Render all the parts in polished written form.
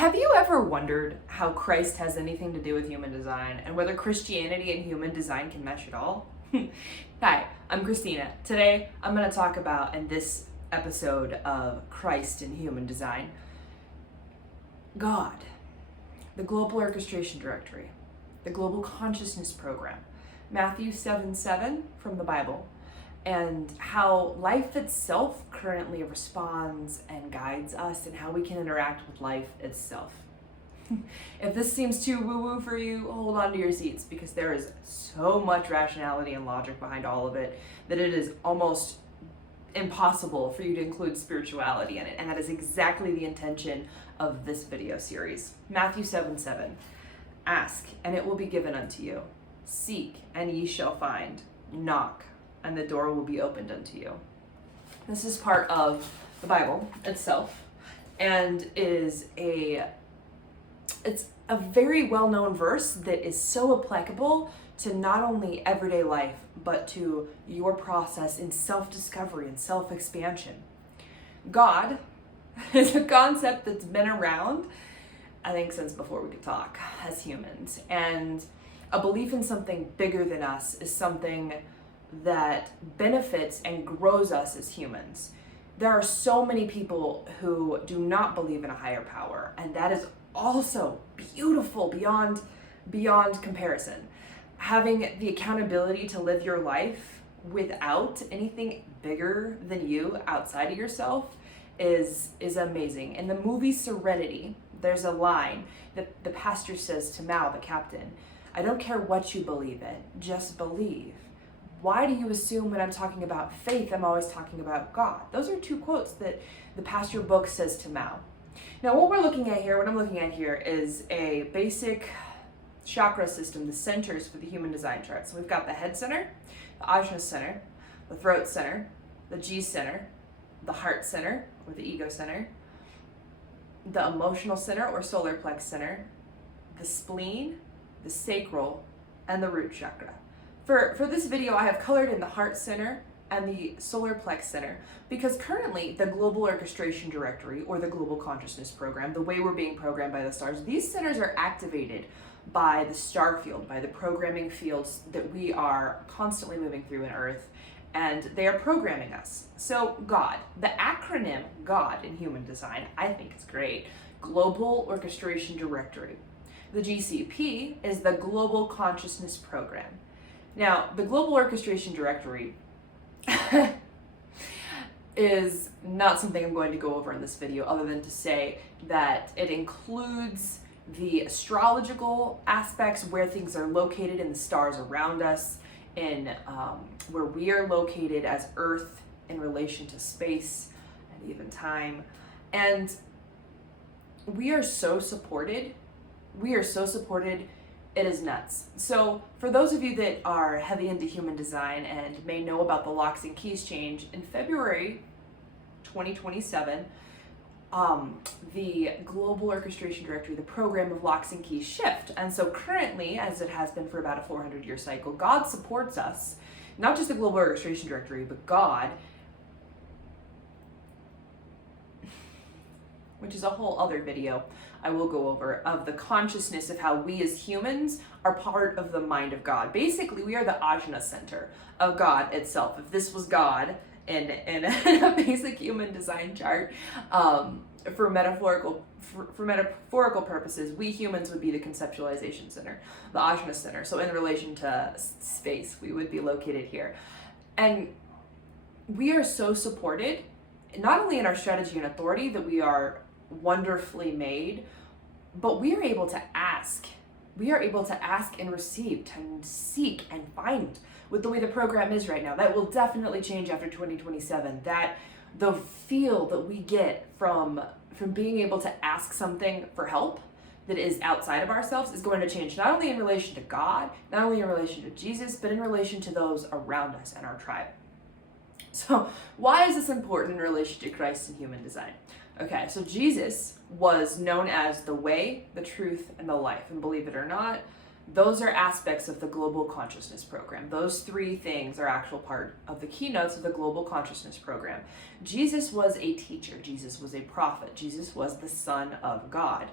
Have you ever wondered how Christ has anything to do with human design and whether Christianity and human design can mesh at all? Hi, I'm Christina. Today I'm going to talk about, in this episode of Christ and Human Design, God, the Global Orchestration Directory, the Global Consciousness Program, Matthew 7:7 from the Bible, and how life itself currently responds and guides us and how we can interact with life itself. If this seems too woo-woo for you, hold on to your seats, because there is so much rationality and logic behind all of it that it is almost impossible for you to include spirituality in it, and that is exactly the intention of this video series. Matthew 7:7, ask, and it will be given unto you. Seek, and ye shall find. Knock, and the door will be opened unto you. This is part of the Bible itself, and it's a very well-known verse that is so applicable to not only everyday life, but to your process in self-discovery and self-expansion. God is a concept that's been around, I think, since before we could talk as humans, and a belief in something bigger than us is something that benefits and grows us as humans. There are so many people who do not believe in a higher power, and that is also beautiful beyond comparison. Having the accountability to live your life without anything bigger than you outside of yourself is amazing. In the movie Serenity, there's a line that the pastor says to Mal, the captain, "I don't care what you believe in, just believe. Why do you assume when I'm talking about faith, I'm always talking about God?" Those are two quotes that the pastor book says to Mal. Now, what I'm looking at here is a basic chakra system, the centers for the human design chart. So we've got the head center, the ajna center, the throat center, the G center, the heart center, or the ego center, the emotional center, or solar plex center, the spleen, the sacral, and the root chakra. For this video, I have colored in the heart center and the solar plex center because currently the Global Orchestration Directory, or the Global Consciousness Program, the way we're being programmed by the stars, these centers are activated by the star field, by the programming fields that we are constantly moving through in Earth, and they are programming us. So God, the acronym God in human design, I think is great. Global Orchestration Directory. The GCP is the Global Consciousness Program. Now, the Global Orchestration Directory is not something I'm going to go over in this video, other than to say that it includes the astrological aspects, where things are located in the stars around us, in where we are located as Earth in relation to space and even time. And we are so supported. It is nuts. So for those of you that are heavy into human design and may know about the locks and keys change, in February 2027, the Global Orchestration Directory, the program of locks and keys, shift. And so currently, as it has been for about a 400-year cycle, God supports us, not just the Global Orchestration Directory, but God, which is a whole other video I will go over, of the consciousness of how we as humans are part of the mind of God. Basically, we are the ajna center of God itself. If this was God in a basic human design chart, for metaphorical purposes, we humans would be the conceptualization center, the ajna center. So in relation to space, we would be located here. And we are so supported, not only in our strategy and authority, that we are wonderfully made, but we are able to ask. We are able to ask and receive, to seek and find. With the way the program is right now, that will definitely change after 2027. That the feel that we get from being able to ask something for help that is outside of ourselves is going to change, not only in relation to God, not only in relation to Jesus, but in relation to those around us and our tribe. So why is this important in relation to Christ and human design? Okay, so Jesus was known as the way, the truth, and the life. And believe it or not, Those are aspects of the Global Consciousness Program. Those three things are actual part of the keynotes of the Global Consciousness Program. Jesus was a teacher. Jesus was a prophet. Jesus was the Son of God.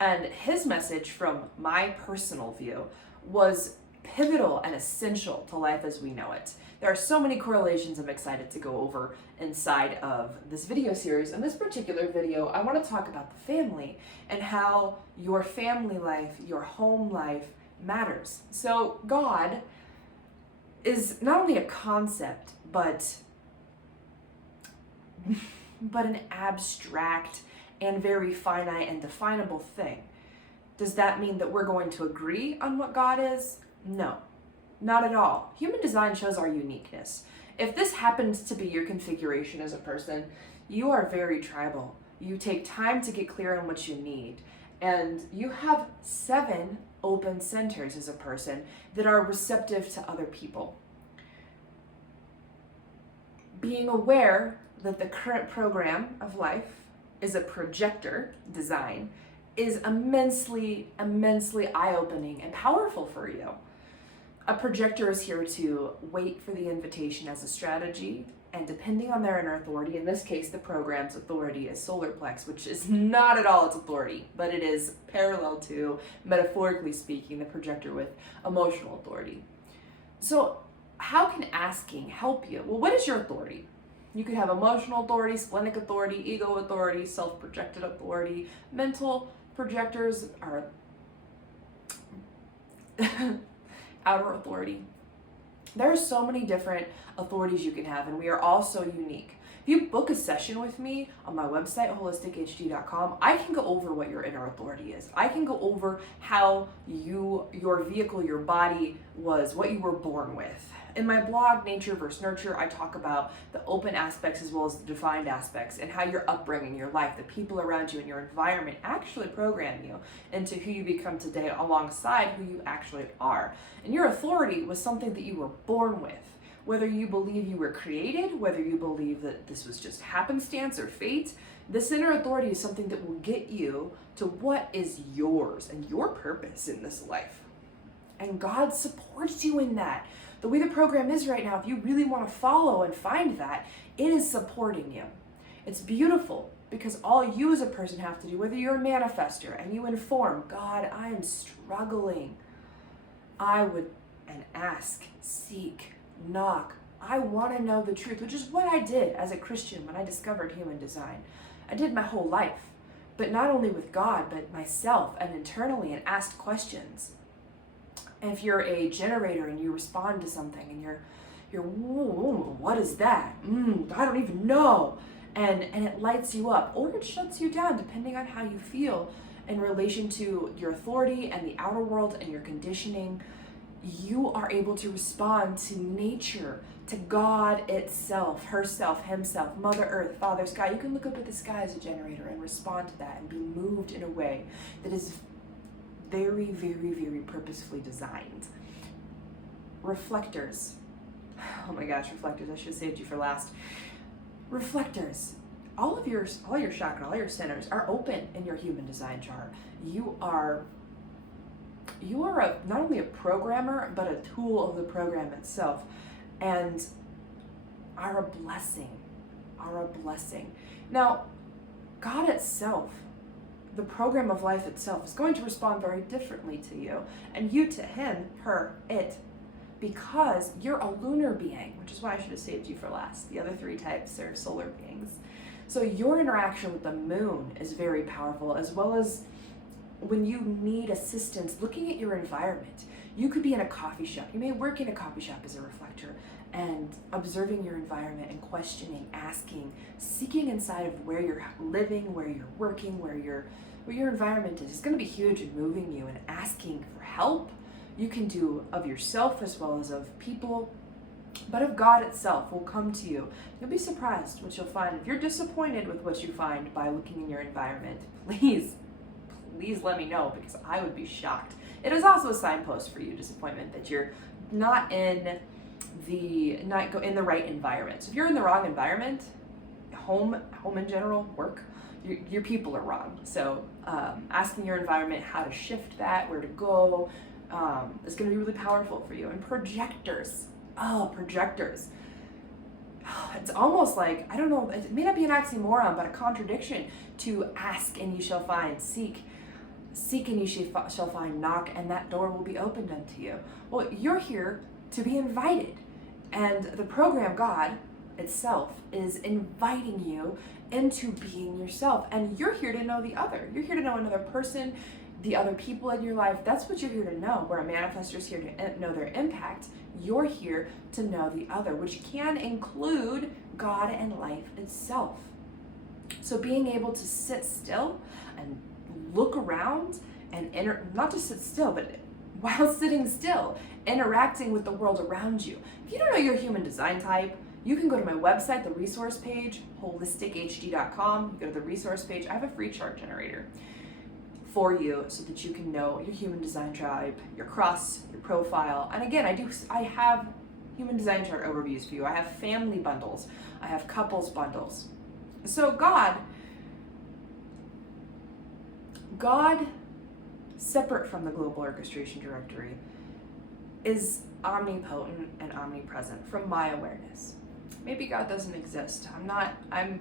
And his message, from my personal view, was pivotal and essential to life as we know it. There are so many correlations I'm excited to go over inside of this video series. In this particular video, I want to talk about the family and how your family life, your home life matters. So God is not only a concept, but an abstract and very finite and definable thing. Does that mean that we're going to agree on what God is? No, not at all. Human design shows our uniqueness. If this happens to be your configuration as a person, you are very tribal. You take time to get clear on what you need. And you have 7 open centers as a person that are receptive to other people. Being aware that the current program of life is a projector design is immensely eye-opening and powerful for you. A projector is here to wait for the invitation as a strategy, and depending on their inner authority, in this case, the program's authority is solar plex, which is not at all its authority, but it is parallel to, metaphorically speaking, the projector with emotional authority. So how can asking help you? Well, what is your authority? You could have emotional authority, splenic authority, ego authority, self-projected authority. Mental projectors are outer authority. There are so many different authorities you can have, and we are all so unique. If you book a session with me on my website, holistichd.com, I can go over what your inner authority is. I can go over how your vehicle, your body was, what you were born with. In my blog, Nature vs. Nurture, I talk about the open aspects as well as the defined aspects and how your upbringing, your life, the people around you, and your environment actually program you into who you become today alongside who you actually are. And your authority was something that you were born with. Whether you believe you were created, whether you believe that this was just happenstance or fate, this inner authority is something that will get you to what is yours and your purpose in this life. And God supports you in that. The way the program is right now, if you really want to follow and find that, it is supporting you. It's beautiful because all you as a person have to do, whether you're a manifester and you inform, God, I am struggling, I would ask, seek, knock. I want to know the truth, which is what I did as a Christian when I discovered human design. I did my whole life, but not only with God, but myself and internally, and asked questions. And if you're a generator and you respond to something and you're, whoa, what is that? I don't even know. And it lights you up, or it shuts you down depending on how you feel in relation to your authority and the outer world and your conditioning. You are able to respond to nature, to God itself, herself, himself, Mother Earth, Father Sky. You can look up at the sky as a generator and respond to that and be moved in a way that is very, very, very purposefully designed. Reflectors. Oh my gosh, reflectors. I should have saved you for last. Reflectors. All your chakra, all your centers are open in your human design chart. You are not only a programmer, but a tool of the program itself, and are a blessing. Now, God itself, the program of life itself, is going to respond very differently to you, and you to him, her, it, because you're a lunar being, which is why I should have saved you for last. The other 3 types are solar beings. So your interaction with the moon is very powerful, as well as when you need assistance looking at your environment. You could be in a coffee shop. You may work in a coffee shop as a reflector and observing your environment and questioning, asking, seeking inside of where you're living, where you're working, where your environment is. It's going to be huge in moving you and asking for help. You can do of yourself as well as of people, but of God itself will come to you. You'll be surprised what you'll find. If you're disappointed with what you find by looking in your environment, please let me know, because I would be shocked. It is also a signpost for you, disappointment, that you're not in the right environment. So if you're in the wrong environment, home in general, work, your people are wrong. So asking your environment how to shift that, where to go, is going to be really powerful for you. And projectors. Oh, projectors. It's almost like, I don't know, it may not be an oxymoron, but a contradiction to ask and you shall find, seek and you shall find, knock and that door will be opened unto you. Well, you're here to be invited. And the program God itself is inviting you into being yourself. And you're here to know the other. You're here to know another person, the other people in your life. That's what you're here to know. Where a manifestor is here to know their impact, you're here to know the other, which can include God and life itself. So being able to sit still and look around and not just sit still, but while sitting still, interacting with the world around you. If you don't know your human design type, you can go to my website, the resource page, holistichd.com. You go to the resource page. I have a free chart generator for you so that you can know your human design tribe, your cross, your profile. And again, I have human design chart overviews for you. I have family bundles. I have couples bundles. So God, separate from the global orchestration directory, is omnipotent and omnipresent from my awareness. Maybe God doesn't exist. I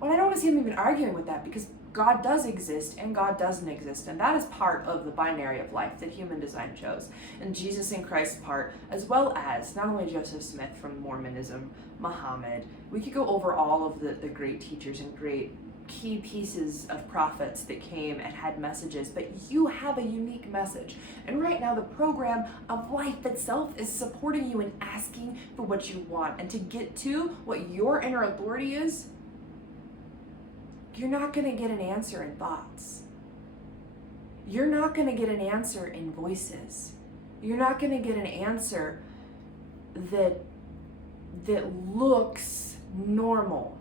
don't want to see him even arguing with that, because God does exist and God doesn't exist. And that is part of the binary of life that human design chose. And Jesus and Christ part, as well as not only Joseph Smith from Mormonism, Muhammad. We could go over all of the great teachers and great key pieces of prophets that came and had messages, but you have a unique message. And right now the program of life itself is supporting you in asking for what you want. And to get to what your inner authority is, you're not going to get an answer in thoughts. You're not going to get an answer in voices. You're not going to get an answer that looks normal,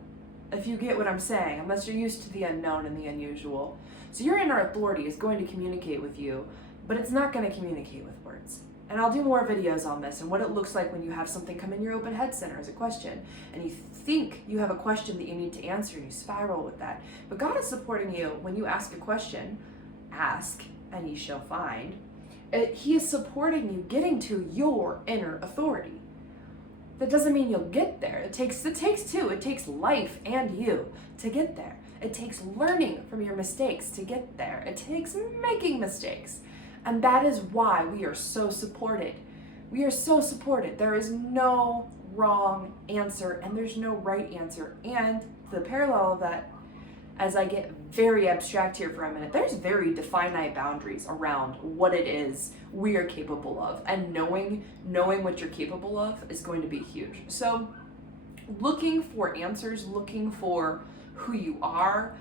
if you get what I'm saying, unless you're used to the unknown and the unusual. So your inner authority is going to communicate with you, but it's not going to communicate with words. And I'll do more videos on this and what it looks like when you have something come in your open head center as a question, and you think you have a question that you need to answer and you spiral with that. But God is supporting you when you ask a question. Ask and ye shall find. He is supporting you getting to your inner authority. That doesn't mean you'll get there. It takes two. It takes life and you to get there. It takes learning from your mistakes to get there. It takes making mistakes. And that is why we are so supported. We are so supported. There is no wrong answer and there's no right answer. And the parallel of that, as I get very abstract here for a minute, there's very definite boundaries around what it is we are capable of. And knowing what you're capable of is going to be huge. So looking for answers, looking for who you are,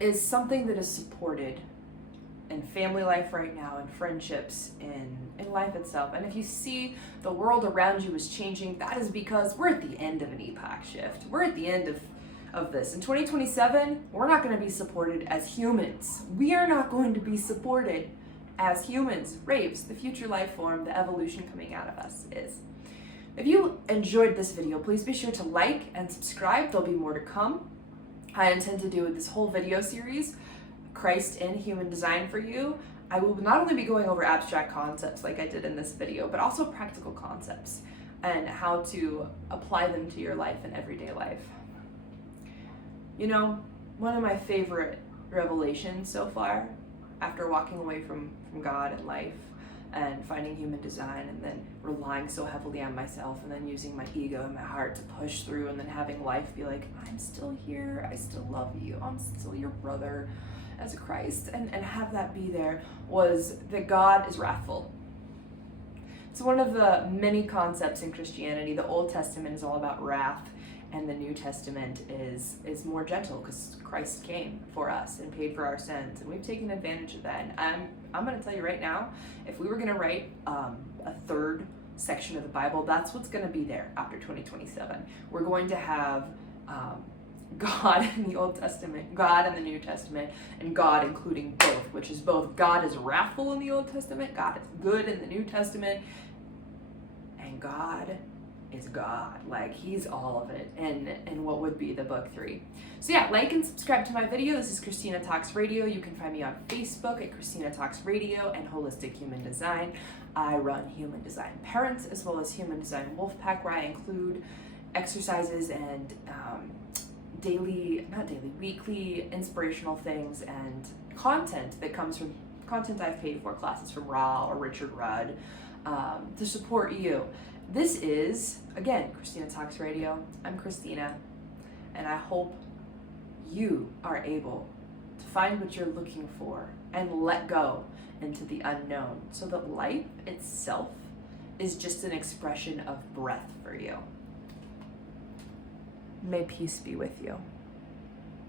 is something that is supported in family life right now, in friendships, in life itself. And if you see the world around you is changing, that is because we're at the end of an epoch shift. We're at the end of this. In 2027, we're not going to be supported as humans. We are not going to be supported as humans. Raves, the future life form, the evolution coming out of us is. If you enjoyed this video, please be sure to like and subscribe. There'll be more to come. I intend to do this whole video series, Christ in Human Design for you. I will not only be going over abstract concepts like I did in this video, but also practical concepts and how to apply them to your life and everyday life. You know, one of my favorite revelations so far, after walking away from God and life and finding human design and then relying so heavily on myself and then using my ego and my heart to push through and then having life be like, I'm still here, I still love you, I'm still your brother as a Christ, and have that be there, was that God is wrathful. It's one of the many concepts in Christianity. The Old Testament is all about wrath, and the New Testament is more gentle because Christ came for us and paid for our sins, and we've taken advantage of that. And I'm going to tell you right now, if we were going to write a third section of the Bible, that's what's going to be there after 2027. We're going to have God in the Old Testament, God in the New Testament, and God including both, which is both God is wrathful in the Old Testament, God is good in the New Testament, and God is God. Like, he's all of it, and what would be the book 3. So yeah, like and subscribe to my video. This is Christina Talks Radio. You can find me on Facebook at Christina Talks Radio and Holistic Human Design. I run Human Design Parents as well as Human Design Wolfpack, where I include exercises and weekly inspirational things and content that comes from content I've paid for, classes from Ra or Richard Rudd, to support you. This is, again, Christina Talks Radio. I'm Christina, and I hope you are able to find what you're looking for and let go into the unknown, so that life itself is just an expression of breath for you. May peace be with you.